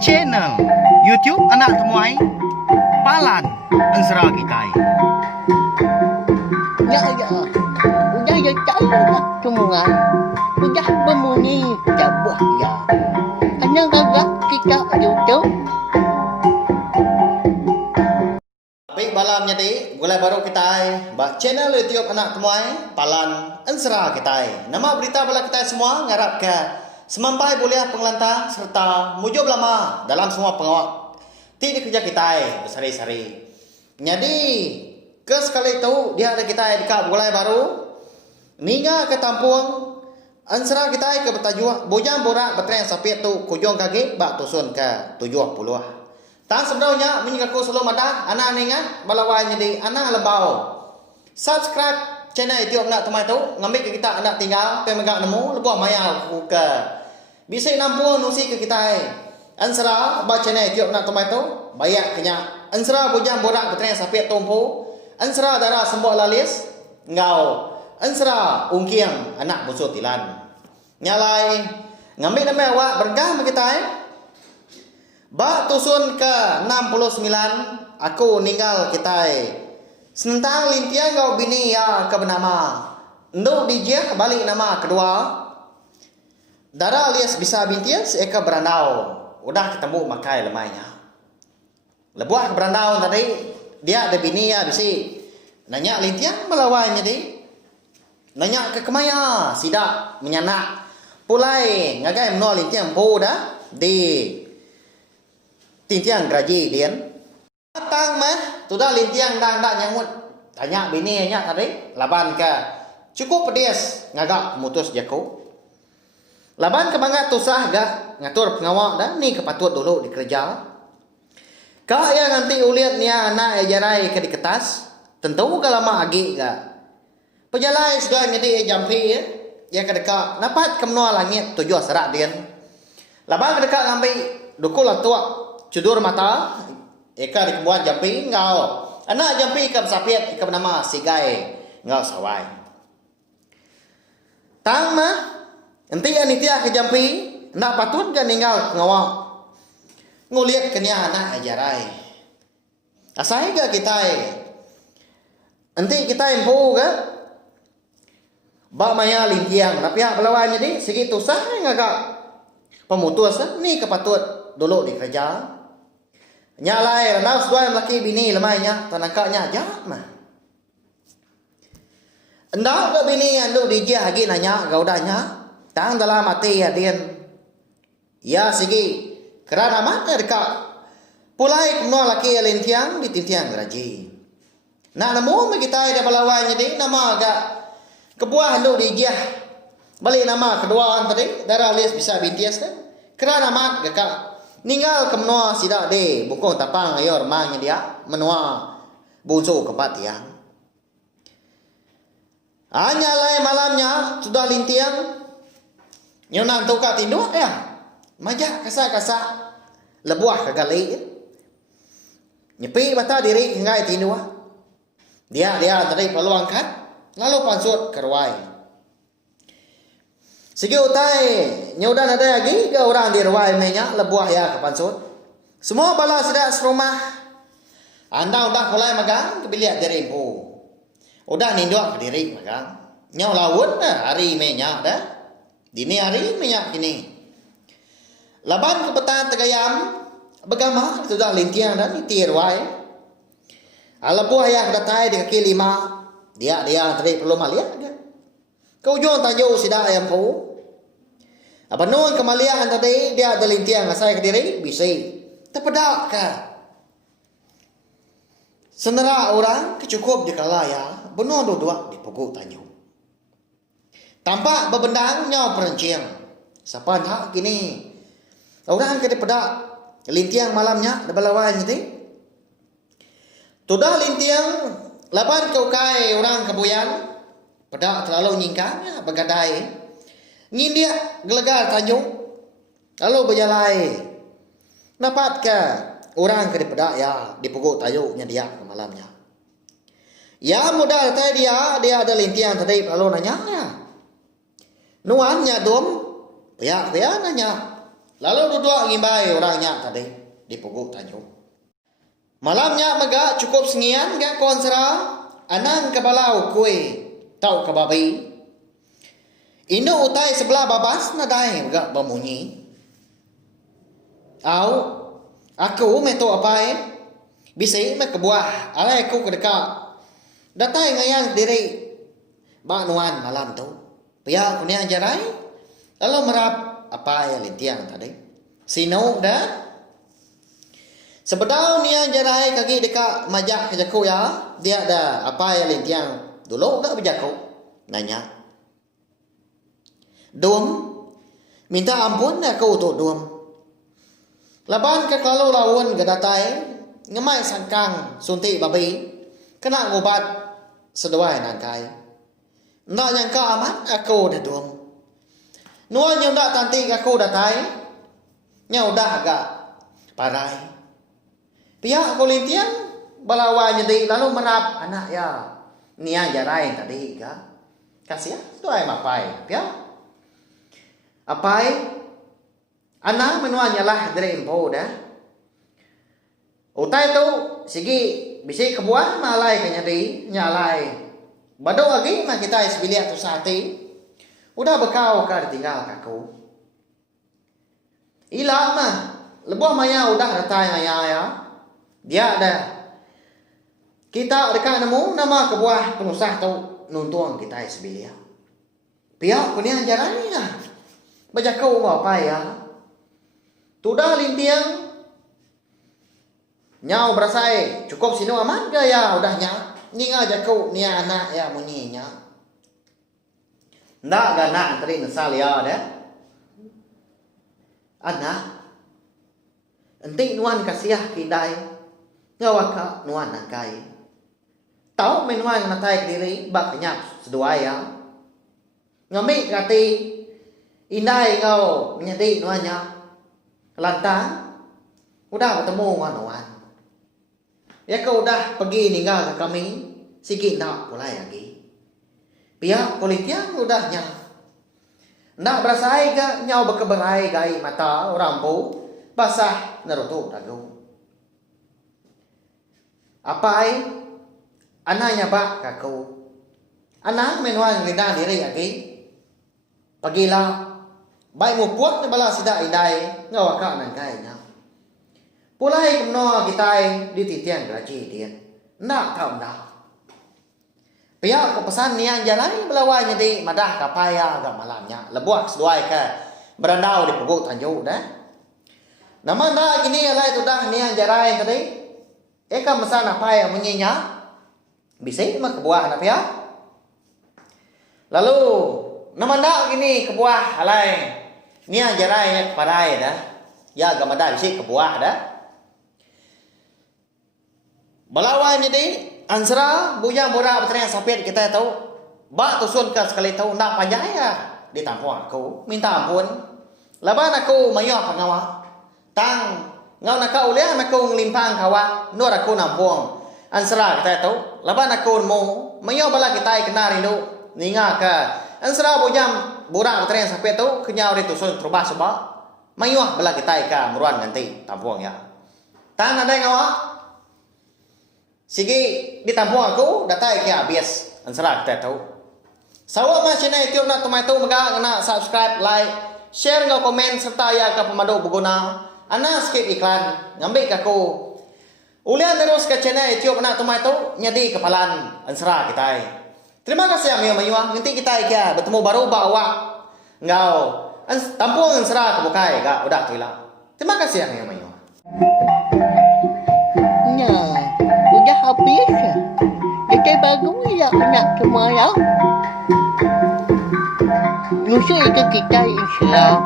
Channel YouTube Anak Temuai Palan Ensera Kitai. Ya, udah ya cakap semua. Udah bermuni cabut ya. Karena gagak kita YouTube. Baik malam jadi mulai baru kita channel YouTube Anak Temuai Palan Ensera Kitai. Nama berita bala kita semua ngarap ke semampai boleh pengelantang serta mujub lama dalam semua pengawal tidak kerja kita bersari-sari. Jadi ke sekali itu dia ada kita di mulai baru ninga ke tampung ansera kita ke bertajuk bojang borak betren sapi tu kujong kaki bak tusun ke 70. Tang sebenarnya mengaku sebelum ada anak ninga balawai jadi anak lebau. Subscribe channel YouTube Anak Temuai tu ngambil ke kita anak tinggal pemegang nemu lebuh maya ke bisa nampung nusi ke kita ansera ba channel YouTube Anak Temuai tu bayak kenya ansera bojang borak betren sapi tumpu ansera darah sembok lalis ngau ansera ungkiang anak busut tilan nyalai ngambil nama awak bergah kita ba tusun ke 69 aku ninggal kita senentang limpian ngau bini ya ke bernama nduk dijah balik nama kedua darah alias bisa bintias eka berandau udah ketemu makai lemainya lebuah ke berandau tadi dia ada bini ya bisi nanya lintiang melawai jadi nanya ke kemaya sidak menyanak pulai ngagai menol lintiang po dah di tintiang graji dian tang mah sudah lintiang dang nyamut tanya bini nya tadi laban ke cukup pedes ngagak mutus jaku laban ke bangat tusah gak ngatur pengawal dah ni kepatut dulu di kerja kak yang nanti uliat nia anak ejarai ke di kertas tentu gak lama agi gak pejalai sudah ngedi jampi ya yang kedekat napat kemenua langit tujuh serak dian laban kedekat ngambil dukul tua cudur mata eka di kebuan jampi ngau anak jampi ke sapiet ke bernama sigai ngau sawai tang mah enti anitia ke jampi nak patut kan ninggal ngawak nguliat kenya anak ajarai asai ga kita enti kita empu ga ba maya limpiang tapi hak pelawan jadi segitu sah ngagak pemutus ni kepatut dulu di kerja nyalai ranau suai laki bini lemainya tanakanya jahat mah endau ke bini andu dijia lagi nanya gaudanya tang dalam mati ya dian ya sigi kerana mana dekat pulai kumno laki alintiang di tintiang graji nak nemu kita ada balawai jadi nama agak kebuah lu dijia balik nama kedua tadi darah lis bisa bintias dah kerana mat gak ninggal kemnoa sidak de bukong tapang ayor mangnya dia menua busu kepat yang hanya lai malamnya sudah lintiang nyonang tuka tindu ya majak kasa lebuah kagali nyepi bata diri ngai tindu dia tadi peluang kan lalu pansut kerwai segi utai nyudan ada lagi ke orang di ruai menya lebuah ya ke pansut semua bala sudah serumah anda udah mulai magang kebiliat diri impu udah ninduk ke diri magang nyau laut hari menya dah dini hari minyak kini laban ke petang tegayam begama sudah lintiang dan itir wai alabuah ya datai di kaki lima dia tadi perlu malia kau ujung tajuk sidak ayam pu apa nun kemalian tadi dia ada lintiang saya ke diri bisa terpedak ke senera orang kecukup di kalaya benar dua di pokok tanyu tampak bebendang nyau perenciang siapa nak gini orang ke pedak lintiang malamnya ada balawan jadi sudah lintiang lapan kau kai orang kebuyan pedak terlalu nyingkangnya begadai ngin dia gelegar tanjung lalu berjalai dapat ke orang ke pedak ya di pokok tayuknya dia ke malamnya ya mudah tadi dia ada lintiang tadi lalu nanya ya nuannya dom ya nanya Lalu duduk ngimbai orangnya tadi di Puguk Tanjung. Malamnya megak cukup sengian gak konsera. Anang kebalau kue tau kebabi. Indo utai sebelah babas nadai megak bemunyi. Au, aku meto apa bisa me kebuah. Alai aku kedekat. Datai ngayang diri. Bak nuan malam tu. Pihak kunia jarai. Lalu merap apa yang lintiang tadi. Sino dah. Sebedau nia jarai kaki dekat majak kejaku ya. Dia ada apa yang lintiang. Dulu tak berjaku. Nanya. Dum. Minta ampun aku untuk dum. Laban ke kalau lawan gedatai, ngemai sangkang suntik babi, kena ngobat seduai nangkai. Nak nyangka amat aku dah duam. Nuan yang dak tantik aku datai, nyau dah agak parai. Pihak aku lintian balawa jadi lalu merap anak ya. Nia jarai tadi ga. Kasih ya, seduai mapai. Pihak apai anak menuan nyalah dari impo dah. Utai tu sigi bisi kebuah malai kenyadi nyalai. Bado lagi mah kita sebiliak tu sati. Udah bekau ka tinggal kaku. Ilah mah lebuh maya udah datai maya ya. Dia ada. Kita dekat nemu nama kebuah penusah tu nuntuang kita sebiliak. Pihak kunia jarani lah. Baca kau apa ya? Tudah lintiang nyau berasai cukup sino aman gaya udahnya ni aja kau ni anak ya munyinya ndak gana tadi nesal ya dah anak enti nuan kasiah kidai ngawaka nuan nakai tau menuan natai diri bak nyap sedua ya ngamik kati indai ngau menyedi nuannya lantang udah bertemu wan-wan. Ya kau udah pergi ninggal ke kami sikit nak pulai lagi. Pihak politik udahnya. Nak berasai ke nyau berkeberai gai mata orang bu basah nerutu dagu. Apai anaknya bak kaku. Anak menuan lidah diri lagi. Pagilah baik mu puak ni bala sida indai ngawaka nan kainya. Pulai kemno kita di titian gaji dia. Nak tahu dah. Pihak ke pesan nian jalan belawanya di madah kapaya agak malamnya. Lebuak seduai ke berandau di Puguk Tanjung dah. Nama dah gini alai tu dah nian jarai tadi. Eka mesan apa yang menyinya. Bisa mah kebuah anak pihak. Lalu nama dah gini kebuah alai. Nia jarai parai dah. Ya gamada bisi kebuah dah. Balawan jadi ansra buya murah bertanya sapit kita tahu. Bak tusun ke sekali tahu nak pajaya di tampung aku. Minta ampun. Laban aku mayok pengawa. Tang ngau nak kau lihat aku ngelimpang kawa. Nur aku nampung. Ansra kita tahu. Laban aku mau mayok bala kita kena rindu. Ninga ke ansra bujam burak bertanya sampai tu kenyau di tusun terubah sebab mayuah bela kita ka meruan ganti tampuang ya. Tan ada ngawa. Sigi di tampuang aku datai ke habis ansara kita tahu. Sawa ma channel YouTube nak tumai tu maga kena subscribe, like, share ngau komen serta ya ka pemadu berguna. Ana skip iklan ngambil aku. Ulian terus ke channel YouTube nak tumai tu nyadi kepalan ansara kita. Terima kasih yang mayuah. Nanti kita ya bertemu baru bawa ngau tampung serah kebukai gak udah tu lah. Terima kasih yang mayuah. Nah, udah habis ya. Kita baru ya nak semua ya. Nusa itu kita insya